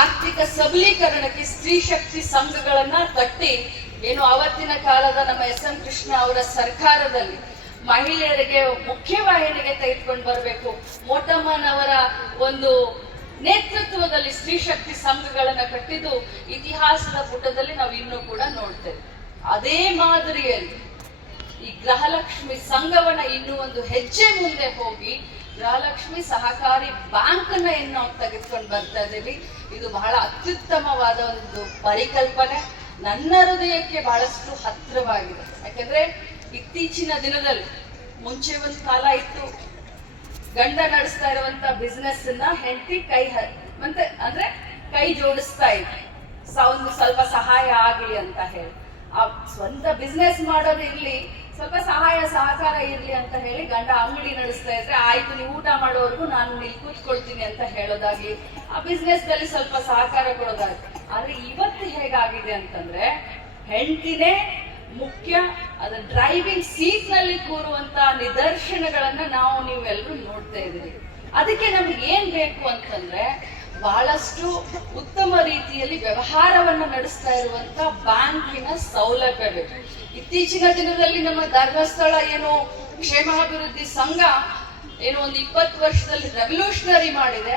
ಆರ್ಥಿಕ ಸಬಲೀಕರಣಕ್ಕೆ ಸ್ತ್ರೀ ಶಕ್ತಿ ಸಂಘಗಳನ್ನ ಕಟ್ಟಿ ಏನು ಅವತ್ತಿನ ಕಾಲದ ನಮ್ಮ ಎಸ್ ಎಂ ಕೃಷ್ಣ ಅವರ ಸರ್ಕಾರದಲ್ಲಿ ಮಹಿಳೆಯರಿಗೆ ಮುಖ್ಯವಾಹಿನಿಗೆ ತೆಗೆದುಕೊಂಡು ಬರಬೇಕು. ಮೋಟಮ್ಮನವರ ಒಂದು ನೇತೃತ್ವದಲ್ಲಿ ಸ್ತ್ರೀ ಶಕ್ತಿ ಸಂಘಗಳನ್ನ ಕಟ್ಟಿದ್ದು ಇತಿಹಾಸದ ಪುಟದಲ್ಲಿ ನಾವು ಇನ್ನೂ ಕೂಡ ನೋಡ್ತೇವೆ. ಅದೇ ಮಾದರಿಯಲ್ಲಿ ಈ ಗೃಹಲಕ್ಷ್ಮಿ ಸಂಘವನ್ನ ಇನ್ನೂ ಒಂದು ಹೆಜ್ಜೆ ಮುಂದೆ ಹೋಗಿ ಗೃಹಲಕ್ಷ್ಮಿ ಸಹಕಾರಿ ಬ್ಯಾಂಕ್ ಅನ್ನ ಏನು ನಾವು ತೆಗೆದುಕೊಂಡು ಬರ್ತಾ ಇದ್ದೀವಿ. ಇದು ಬಹಳ ಅತ್ಯುತ್ತಮವಾದ ಒಂದು ಪರಿಕಲ್ಪನೆ. ನನ್ನ ಹೃದಯಕ್ಕೆ ಬಹಳಷ್ಟು ಹತ್ತಿರವಾಗಿದೆ. ಯಾಕಂದ್ರೆ ಇತ್ತೀಚಿನ ದಿನದಲ್ಲಿ ಮುಂಚೆ ಒಂದು ಕಾಲ ಇತ್ತು. ಗಂಡ ನಡೆಸ್ತಾ ಇರುವಂತ ಬಿಸ್ನೆಸ್ ಅನ್ನ ಹೆಂಡತಿ ಕೈ ಮತ್ತೆ ಅಂದ್ರೆ ಕೈ ಜೋಡಿಸ್ತಾ ಇದ್ವಿ ಒಂದು ಸ್ವಲ್ಪ ಸಹಾಯ ಆಗಲಿ ಅಂತ ಹೇಳಿ. ಆ ಸ್ವಂತ ಬಿಸ್ನೆಸ್ ಮಾಡೋದು ಸ್ವಲ್ಪ ಸಹಾಯ ಸಹಕಾರ ಇರ್ಲಿ ಅಂತ ಹೇಳಿ ಗಂಡ ಅಂಗಡಿ ನಡೆಸ್ತಾ ಇದ್ರೆ, ಆಯ್ತು, ನೀವು ಊಟ ಮಾಡೋವರೆಗೂ ನಾನು ಇಲ್ಲಿ ಕೂತ್ಕೊಳ್ತೀನಿ ಅಂತ ಹೇಳೋದಾಗ್ಲಿ, ಆ ಬಿಸ್ನೆಸ್ನಲ್ಲಿ ಸ್ವಲ್ಪ ಸಹಕಾರ ಕೊಡೋದಾಗ್ಲಿ. ಆದ್ರೆ ಇವತ್ತು ಹೇಗಾಗಿದೆ ಅಂತಂದ್ರೆ, ಹೆಂಡತಿನೇ ಮುಖ್ಯ, ಅದ ಡ್ರೈವಿಂಗ್ ಸೀಟ್ನಲ್ಲಿ ಕೂರುವಂತ ನಿದರ್ಶನಗಳನ್ನ ನಾವು ನೀವೆಲ್ಲರೂ ನೋಡ್ತಾ ಇದ್ದೀವಿ ಅದಕ್ಕೆ ನಮ್ಗೆ ಏನ್ ಬೇಕು ಅಂತಂದ್ರೆ ಬಹಳಷ್ಟು ಉತ್ತಮ ರೀತಿಯಲ್ಲಿ ವ್ಯವಹಾರವನ್ನು ನಡೆಸ್ತಾ ಇರುವಂತ ಬ್ಯಾಂಕಿನ ಸೌಲಭ್ಯಗಳು. ಇತ್ತೀಚಿನ ದಿನದಲ್ಲಿ ನಮ್ಮ ಧರ್ಮಸ್ಥಳ ಏನು ಕ್ಷೇಮಾಭಿವೃದ್ಧಿ ಸಂಘ ಏನು ಒಂದು ಇಪ್ಪತ್ತು ವರ್ಷದಲ್ಲಿ ರೆವಲ್ಯೂಷನರಿ ಮಾಡಿದೆ.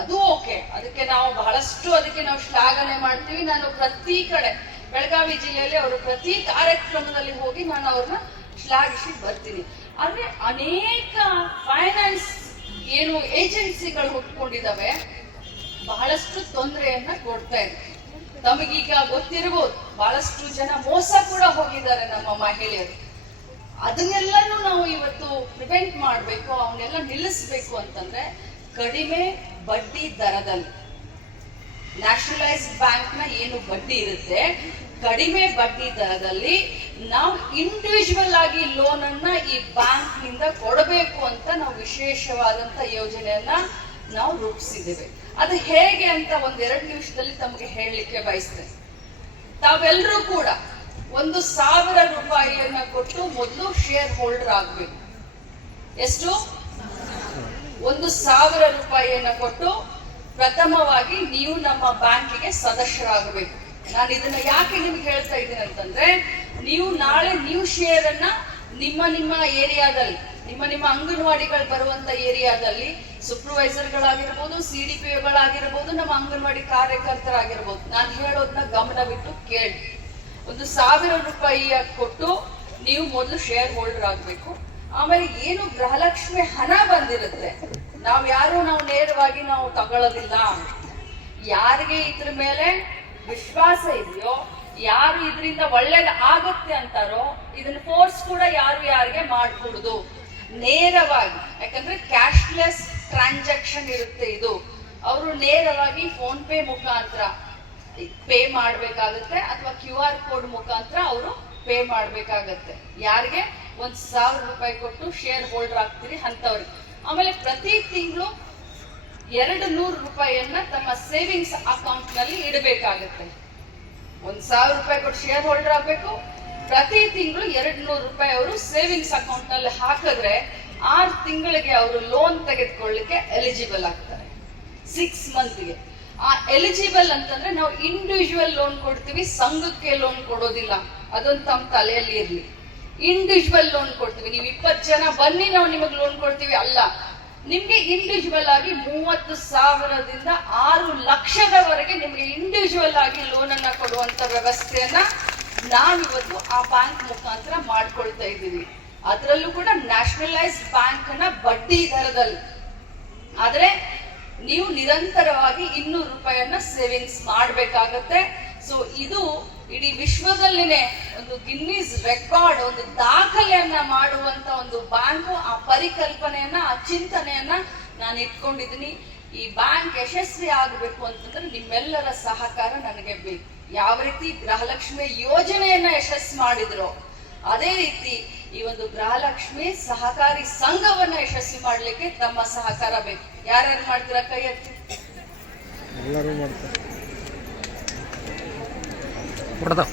ಅದು ಓಕೆ ಅದಕ್ಕೆ ನಾವು ಬಹಳಷ್ಟು ಅದಕ್ಕೆ ನಾವು ಶ್ಲಾಘನೆ ಮಾಡ್ತೀವಿ. ನಾನು ಪ್ರತಿ ಕಡೆ ಬೆಳಗಾವಿ ಜಿಲ್ಲೆಯಲ್ಲಿ ಅವರು ಪ್ರತಿ ಕಾರ್ಯಕ್ರಮದಲ್ಲಿ ಹೋಗಿ ನಾನು ಅವ್ರನ್ನ ಶ್ಲಾಘಿಸಿ ಬರ್ತೀನಿ. ಆದ್ರೆ ಅನೇಕ ಫೈನಾನ್ಸ್ ಏನು ಏಜೆನ್ಸಿಗಳು ಹುಟ್ಕೊಂಡಿದ್ದಾವೆ. ಬಹಳಷ್ಟು ತೊಂದರೆಯನ್ನ ಕೊಡ್ತಾ ಇದೆ. ತಮಗೀಗ ಗೊತ್ತಿರಬಹುದು ಬಹಳಷ್ಟು ಜನ ಮೋಸ ಕೂಡ ಹೋಗಿದ್ದಾರೆ ನಮ್ಮ ಮಹಿಳೆಯರು. ಅದನ್ನೆಲ್ಲನೂ ನಾವು ಇವತ್ತು ಪ್ರಿವೆಂಟ್ ಮಾಡಬೇಕು, ಅವನ್ನೆಲ್ಲ ನಿಲ್ಲಿಸ್ಬೇಕು ಅಂತಂದ್ರೆ ಕಡಿಮೆ ಬಡ್ಡಿ ದರದಲ್ಲಿ. ನ್ಯಾಷನಲೈಸ್ ಬ್ಯಾಂಕ್ನ ಏನು ಬಡ್ಡಿ ಇರುತ್ತೆ, ಕಡಿಮೆ ಬಡ್ಡಿ ದರದಲ್ಲಿ ನಾವು ಇಂಡಿವಿಜುವಲ್ ಆಗಿ ಲೋನ್ ಅನ್ನ ಈ ಬ್ಯಾಂಕ್ನಿಂದ ಕೊಡಬೇಕು ಅಂತ ನಾವು ವಿಶೇಷವಾದಂತ ಯೋಜನೆಯನ್ನ ನಾವು ರೂಪಿಸಿದ್ದೇವೆ. ಅದು ಹೇಗೆ ಅಂತ ಒಂದೆರಡು ನಿಮಿಷದಲ್ಲಿ ತಮಗೆ ಹೇಳಲಿಕ್ಕೆ ಬಯಸ್ತೇನೆ. ತಾವೆಲ್ಲರೂ ಕೂಡ ಒಂದು ಸಾವಿರ ರೂಪಾಯಿಯನ್ನ ಕೊಟ್ಟು ಮೊದಲು ಶೇರ್ ಹೋಲ್ಡರ್ ಆಗ್ಬೇಕು. ಎಷ್ಟು? ಒಂದು ಸಾವಿರ ರೂಪಾಯಿಯನ್ನ ಕೊಟ್ಟು ಪ್ರಥಮವಾಗಿ ನೀವು ನಮ್ಮ ಬ್ಯಾಂಕಿಗೆ ಸದಸ್ಯರಾಗಬೇಕು. ನಾನು ಇದನ್ನ ಯಾಕೆ ನಿಮ್ಗೆ ಹೇಳ್ತಾ ಇದ್ದೀನಿ ಅಂತಂದ್ರೆ, ನೀವು ನಾಳೆ ನೀವು ಶೇರ್ ಅನ್ನ ನಿಮ್ಮ ನಿಮ್ಮ ಏರಿಯಾದಲ್ಲಿ ನಿಮ್ಮ ನಿಮ್ಮ ಅಂಗನವಾಡಿಗಳು ಬರುವಂತ ಏರಿಯಾದಲ್ಲಿ ಸೂಪರ್ವೈಸರ್ಗಳಾಗಿರ್ಬೋದು ಸಿ ಡಿ ಪಿ ಗಳಾಗಿರ್ಬೋದು ನಮ್ಮ ಅಂಗನವಾಡಿ ಕಾರ್ಯಕರ್ತರಾಗಿರ್ಬೋದು. ನಾನು ಹೇಳೋದನ್ನ ಗಮನವಿಟ್ಟು ಕೇಳಿ. ಒಂದು ಸಾವಿರ ರೂಪಾಯಿಯ ಕೊಟ್ಟು ನೀವು ಮೊದಲು ಶೇರ್ ಹೋಲ್ಡರ್ ಆಗ್ಬೇಕು. ಆಮೇಲೆ ಏನು ಗೃಹಲಕ್ಷ್ಮಿ ಹಣ ಬಂದಿರುತ್ತೆ, ನಾವ್ ಯಾರು ನಾವು ನೇರವಾಗಿ ನಾವು ತಗೊಳ್ಳೋದಿಲ್ಲ ಯಾರಿಗೆ ಇದ್ರ ಮೇಲೆ ವಿಶ್ವಾಸ ಇದೆಯೋ, ಯಾರು ಇದರಿಂದ ಒಳ್ಳೇದ್ ಆಗುತ್ತೆ ಅಂತಾರೋ, ಇದನ್ನ ಫೋರ್ಸ್ ಕೂಡ ಯಾರು ಯಾರಿಗೆ ಮಾಡ್ಕೊಡುದು. ನೇರವಾಗಿ, ಯಾಕಂದ್ರೆ ಕ್ಯಾಶ್ಲೆಸ್ ಟ್ರಾನ್ಸಾಕ್ಷನ್ ಇರುತ್ತೆ ಇದು. ಅವರು ನೇರವಾಗಿ ಫೋನ್ ಪೇ ಮುಖಾಂತರ ಪೇ ಮಾಡ್ಬೇಕಾಗತ್ತೆ ಅಥವಾ ಕ್ಯೂ ಆರ್ ಕೋಡ್ ಮುಖಾಂತರ ಅವರು ಪೇ ಮಾಡ್ಬೇಕಾಗತ್ತೆ. ಯಾರಿಗೆ? ಒಂದ್ ಸಾವಿರ ರೂಪಾಯಿ ಕೊಟ್ಟು ಶೇರ್ ಹೋಲ್ಡರ್ ಆಗ್ತೀರಿ ಅಂತವ್ರಿಗೆ ಆಮೇಲೆ ಪ್ರತಿ ತಿಂಗಳು ಎರಡು ನೂರು ರೂಪಾಯಿಯನ್ನ ತಮ್ಮ ಸೇವಿಂಗ್ಸ್ ಅಕೌಂಟ್ನಲ್ಲಿ ಇಡಬೇಕಾಗತ್ತೆ. ಒಂದ್ ಸಾವಿರ ರೂಪಾಯಿ ಕೊಟ್ಟು ಶೇರ್ ಹೋಲ್ಡರ್ ಆಗ್ಬೇಕು ಪ್ರತಿ ತಿಂಗಳು ಎರಡ್ ನೂರು ರೂಪಾಯಿ ಅವರು ಸೇವಿಂಗ್ಸ್ ಅಕೌಂಟ್ನಲ್ಲಿ ಹಾಕಿದ್ರೆ ಆರು ತಿಂಗಳಿಗೆ ಅವರು ಲೋನ್ ತೆಗೆದುಕೊಳ್ಳಿಕ್ಕೆ ಎಲಿಜಿಬಲ್ ಆಗ್ತಾರೆ. ಸಿಕ್ಸ್ ಮಂತ್ಗೆ ಆ ಎಲಿಜಿಬಲ್ ಅಂತಂದ್ರೆ ನಾವು ಇಂಡಿವಿಜುವಲ್ ಲೋನ್ ಕೊಡ್ತೀವಿ, ಸಂಘಕ್ಕೆ ಲೋನ್ ಕೊಡೋದಿಲ್ಲ. ಅದೊಂದು ತಮ್ಮ ತಲೆಯಲ್ಲಿ ಇರ್ಲಿ. ಇಂಡಿವಿಜುವಲ್ ಲೋನ್ ಕೊಡ್ತೀವಿ. ನೀವು ಇಪ್ಪತ್ತು ಜನ ಬನ್ನಿ ನಾವು ನಿಮಗೆ ಲೋನ್ ಕೊಡ್ತೀವಿ. ಅಲ್ಲ, ನಿಮ್ಗೆ ಇಂಡಿವಿಜುವಲ್ ಆಗಿ ಮೂವತ್ತು ಸಾವಿರದಿಂದ ಆರು ಲಕ್ಷದವರೆಗೆ ನಿಮ್ಗೆ ಇಂಡಿವಿಜುವಲ್ ಆಗಿ ಲೋನ್ ಅನ್ನ ಕೊಡುವಂತ ವ್ಯವಸ್ಥೆಯನ್ನ ನಾವಿವತ್ತು ಆ ಬ್ಯಾಂಕ್ ಮುಖಾಂತರ ಮಾಡ್ಕೊಳ್ತಾ ಇದ್ದೀವಿ. ಅದರಲ್ಲೂ ಕೂಡ ನ್ಯಾಷನಲೈಸ್ ಬ್ಯಾಂಕ್ನ ಬಡ್ಡಿ ದರದಲ್ಲಿ. ಆದ್ರೆ ನೀವು ನಿರಂತರವಾಗಿ ಇನ್ನೂರು ರೂಪಾಯಿಯನ್ನ ಸೇವಿಂಗ್ಸ್ ಮಾಡಬೇಕಾಗತ್ತೆ. ಸೊ ಇದು ಇಡೀ ವಿಶ್ವದಲ್ಲಿನೇ ಒಂದು ಗಿನ್ನೀಸ್ ರೆಕಾರ್ಡ್ ಒಂದು ದಾಖಲೆಯನ್ನ ಮಾಡುವಂತ ಒಂದು ಬ್ಯಾಂಕು ಆ ಪರಿಕಲ್ಪನೆಯನ್ನ, ಆ ಚಿಂತನೆಯನ್ನ ನಾನು ಇಟ್ಕೊಂಡಿದ್ದೀನಿ. ಈ ಬ್ಯಾಂಕ್ ಯಶಸ್ವಿ ಆಗಬೇಕು ಅಂತಂದ್ರೆ ನಿಮ್ಮೆಲ್ಲರ ಸಹಕಾರ ನನಗೆ ಬೇಕು. ಯಾವ ರೀತಿ ಗೃಹಲಕ್ಷ್ಮಿ ಯೋಜನೆಯನ್ನ ಯಶಸ್ ಮಾಡಿದ್ರು ಅದೇ ರೀತಿ ಈ ಒಂದು ಗೃಹಲಕ್ಷ್ಮಿ ಸಹಕಾರಿ ಸಂಘವನ್ನ ಯಶಸ್ವಿ ಮಾಡ್ಲಿಕ್ಕೆ ತಮ್ಮ ಸಹಕಾರ ಬೇಕು. ಯಾರ್ಯಾರು ಮಾಡ್ತೀರಾ ಕೈ ಎತ್ತಿ? ಎಲ್ಲರೂ ಮಾಡ್ತಾರೆ. ಕೊಡ್ತಾವ